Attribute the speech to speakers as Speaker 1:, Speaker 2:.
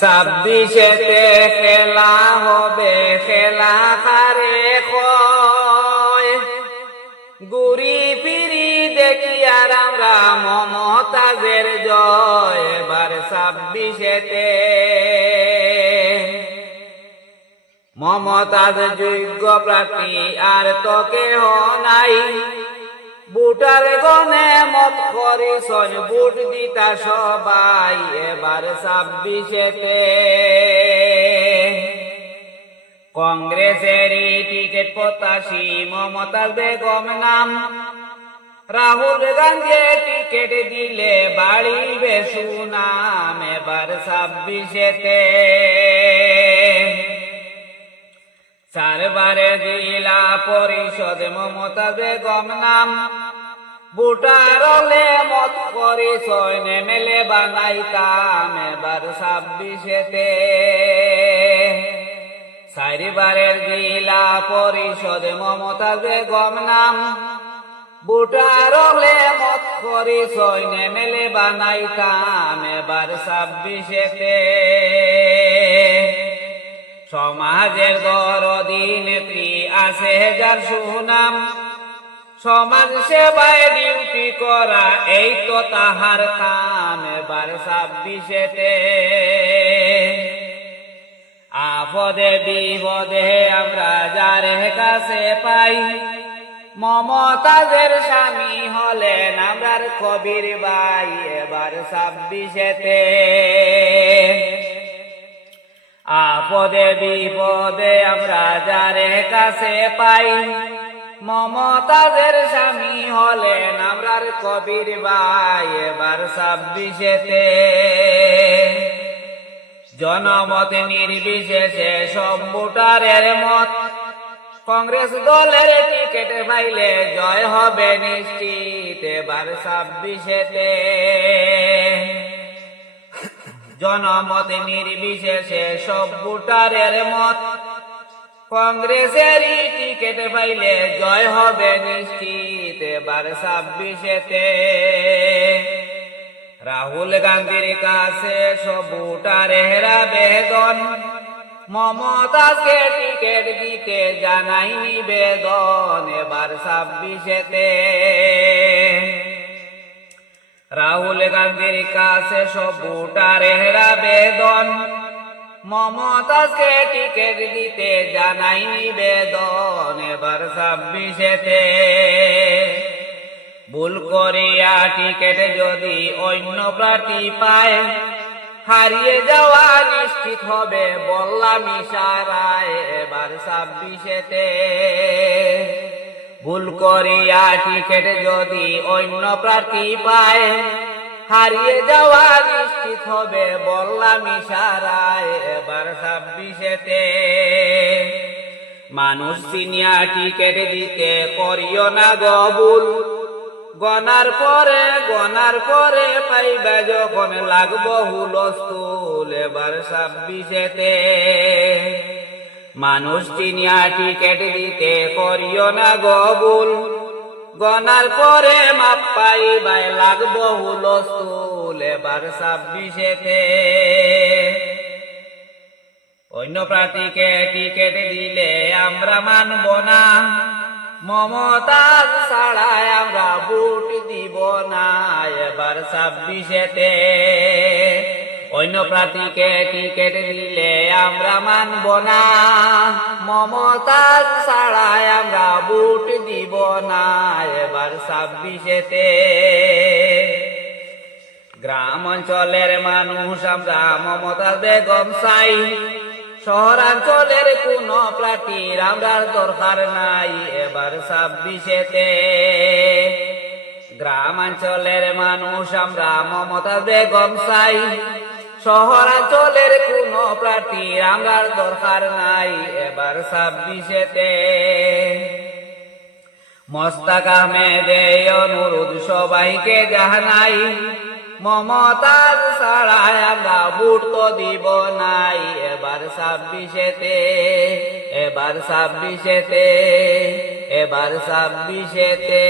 Speaker 1: ছাব্বিশেতে খেলা হবে, খেলা কয় গুড়ি পিড়ি দেখি আর আমরা মমতাজের জয়, এবার ছাব্বিশেতে। মমতাজ যোগ্য প্রার্থী আর তো কেহ নাই। বুটার গনে মত করিছন, বুট দিতা সবাই এবার ছাব্বিশেতে। কংগ্রেসেরই টিকিট প্রত্যাশী মমতাজ বেগম নাম। রাহুল গান্ধী টিকিট দিলে বাড়িবে সুনাম এবার ছাব্বিশেতে। চারবারে জেলা পরিষদ মমতা বেগম নাম। বুটারলে মত পরিচয় নেমেলে বানাইতাম এবার ছাব্বিশেতে। চারিবারের জেলা পরিষদ মমতা বেগম নাম। বুটারলে মত পরিচয় নেমেলে বানাইতাম এবার ছাব্বিশেতে। সমাজের দরদি নেত্রী আছে যার সুনাম। সমাজ সেবায় ডিউটি করা, এই তো তাহার কাম। এবার ছাব্বিশেতে আপদে বিপদে আমরা যার কাছে পাই, মমতাজের স্বামী হলেন আমরার কবির বাই এবার ছাব্বিশেতে আপদে বিপদে আমরা যারে কাছে পাই মমতাজের স্বামী হলেন আমরার কবির ভাই, এবার ছাব্বিশেতে। জনমত নির্বিশেষে সব ভোটারের মত। কংগ্রেস দলের টিকিট পাইলে জয় হবে নিশ্চিত, এবার ছাব্বিশেতে। জনমত নির্বিশেষে সব ভোটারের মত। কংগ্রেসেরই টিকিট পাইলে জয় হবে নিশ্চিত। এবার ছাব্বিশেতে রাহুল গান্ধীর কাছে সব ভোটারের আবেদন মমতাকে টিকিট দিতে জানাই নিবেদন। এবার ছাব্বিশেতে রাহুল গান্ধীর কাছে সব ভোটারের আবেদন মমতাকে টিকিট দিতে জানাই নিবেদন এবার ছাব্বিশেতে। ভুল করিয়া টিকিট যদি অন্য প্রার্থী পায়, হারিয়ে যাওয়া নিশ্চিত হবে বললাম ইশারায়, এবার ছাব্বিশেতে। ভুল করিয়া টিকিট যদি অন্য প্রার্থী পায় হারিয়ে যাওয়া নিশ্চিত হবে বললাম ইশারায় এবার ছাব্বিশেতে। মানুষ চিনিয়া টিকিট দিতে করিও না গবুল গনার পরে গনার পরে পাইবা যখন লাগবো হুলস্থুল এবার ছাব্বিশেতে। মানুষ চিনিয়া টিকেট দিতে করিও না গবুল গনার পরে মাপ পাইবাই লাগবো হুলস্থুল এবার ছাব্বিশেতে। অন্য প্রার্থীকে টিকেট দিলে আমরা মানব না। মমতাজ ছাড়াই আমরা ভোট দিব না, এবার ছাব্বিশেতে। অন্য প্রার্থীকে টিকেট দিলে আমরা মানব না? মমতাজ ছাড়াই আমরা ভোট দিব না এবার ছাব্বিশেতে। গ্রাম অঞ্চলের মানুষ আমরা মমতাজ বেগম চাই। শহরাঞ্চলের কোন প্রার্থীর আমরা দরকার নাই এবার ছাব্বিশেতে। গ্রামাঞ্চলের মানুষ আমরা মমতা বেগম চাই। শহরাঞ্চলের কোন প্রার্থীর আমরা দরকার নাই, এবার ছাব্বিশেতে। মস্তাক আহমেদে অনুরোধ সবাইকে জানাই মমতাজ ছাড়াই আমরা ভোট তো দিব নাই, এবার ছাব্বিশেতে এবার ছাব্বিশেতে এবার ছাব্বিশেতে।